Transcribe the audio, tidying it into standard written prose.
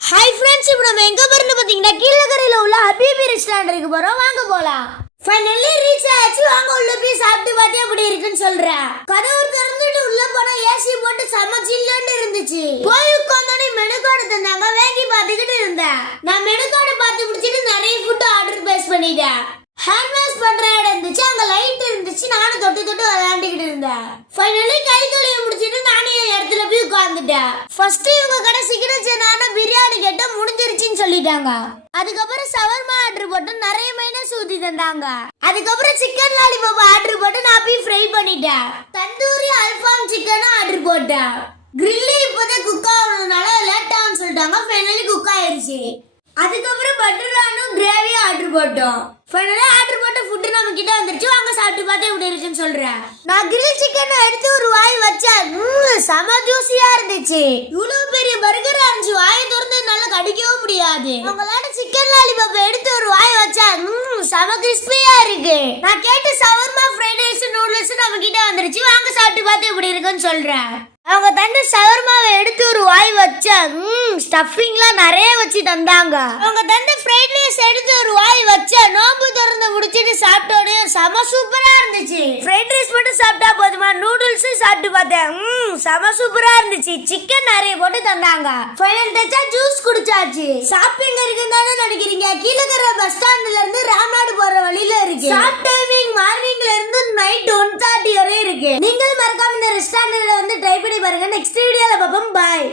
Hi friends, இப்போ நம்ம எங்க போறோம்னு பாத்தீங்கன்னா கீழக்கரையில உள்ள ஹபீபி ரெஸ்டாரண்ட்க்கு போறோம். வாங்க போலாம். ஃபைனலி ரீச் ஆச்சு. வாங்க உள்ள போய் சாப்பிட்டு பாத்தி அப்படி இருக்குன்னு சொல்றேன். கதவு திறந்துட்டு உள்ள போனா ஏசி போட்டு செம சில்லுன்னு இருந்துச்சு. போய் உட்கார்ந்தோனே மெனு கார்டு தந்தாங்க. வேகி பாத்துக்கிட்டு இருந்தேன். நான் மெனு கார்டு பார்த்து முடிச்சிட்டு நிறைய ஃபுட் ஆர்டர் பிளேஸ் பண்ணிட்டேன். ஹேண்ட் வாஷ் பண்ற இடம் இருந்துச்சு, அங்க லைட் இருந்துச்சு. நானும் தொட்டு தொட்டு விளையாண்டுக்கிட்டு இருந்தேன். ஃபைனலி கை கழுவி முடிச்சிட்டு நானே என் இடத்துல போய் உட்கார்ந்துட்டேன். ஃபர்ஸ்ட் இவங்க கடை சிக்னேச்சரான பிரியாணி கேட்டா முடிஞ்சிருச்சுன்னு சொல்லிட்டாங்க. அதுக்கப்புறம் சவர்மா ஆர்டர் போட்டு நிறைய மைனஸ் ஊத்தி தந்தாங்க. அதுக்கப்புறம் சிக்கன் லாலிபாப் ஆர்டர் போட்டு நான் போய் ஃப்ரை பண்ணிட்டேன். தந்தூரி அல்ஃபாம் சிக்கனும் ஆர்டர் போட்டேன். கிரில்லி இப்போதான் குக் ஆகணும்னால லேட் ஆகும்னு சொல்லிட்டாங்க. ஃபைனலி குக் ஆயிருச்சு. அதுக்கப்புறம் பட்டர் நானும் கிரேவி ஆர்டர் போட்டோம். ஃபைனலா ஆர்டர் போட்ட ஃபுட் நம்ம கிட்ட வந்துருச்சு. வாங்க சாப்பிட்டு பார்த்து எப்படி இருக்குன்னு சொல்றேன். நான் கிரில் சிக்கன் எடுத்து ஒரு வாய் வச்சேன். செம ஜூசியா இருந்துச்சு. இவ்வளவு பெரிய பர்கரா இருந்துச்சு. வாயை திறந்து நல்லா கடிக்கவும் முடியாது. உங்களால சிக்கன் லாலிபாப் எடுத்து ஒரு வாய் வச்சேன். செம கிறிஸ்பியா இருக்கு. நான் கேட்ட சவர்மா ஃப்ரைட் ரைஸ் நூடுல்ஸ் நம்ம கிட்ட வந்துருச்சு. வாங்க சாப்பிட்டு பார்த்து எப்படி இருக்குன்னு சொல்றேன். அவங்க தந்த சவர்மாவை எடுத்து ஒரு வாய் வச்சேன். ஸ்டஃபிங்லாம் நிறைய வச்சு தந்தாங்க. அவங்க தந்த ஃப்ரைட் ரைஸ் எடுத்து ஒரு வாய் வச்சேன். நோம்பு திறந்து முடிச்சிட்டு சாப்பிட்டோடனே செம சூப்பரா இருந்துச்சு. ஃப்ரைட் ரைஸ் மட்டும் சாப்பிட்டா போதுமா, நூடுல்ஸ் சாப்பிட்டு பார்த்தேன். செம சூப்பரா இருந்துச்சு. சிக்கன் நிறைய போட்டு தந்தாங்க. ஃபைனல் டச்சா ஜூஸ் குடிச்சாச்சு. ஷாப்பிங் இருக்குன்னு நினைக்கிறீங்க? கீழக்கரை பஸ் ஸ்டாண்ட்ல இருந்து ராம்நாடு போற வழியில இருக்கு. ஷாப் டைமிங் மார்னிங்ல இருந்து நைட் 1:30 வரை இருக்கு. நீங்களும் மறக்காம இந்த ரெஸ்டாரண்ட்ல வந்து ட்ரை பண்ணி பாருங்க. நெக்ஸ்ட் வீடியோல பார்ப்போம். பாய்.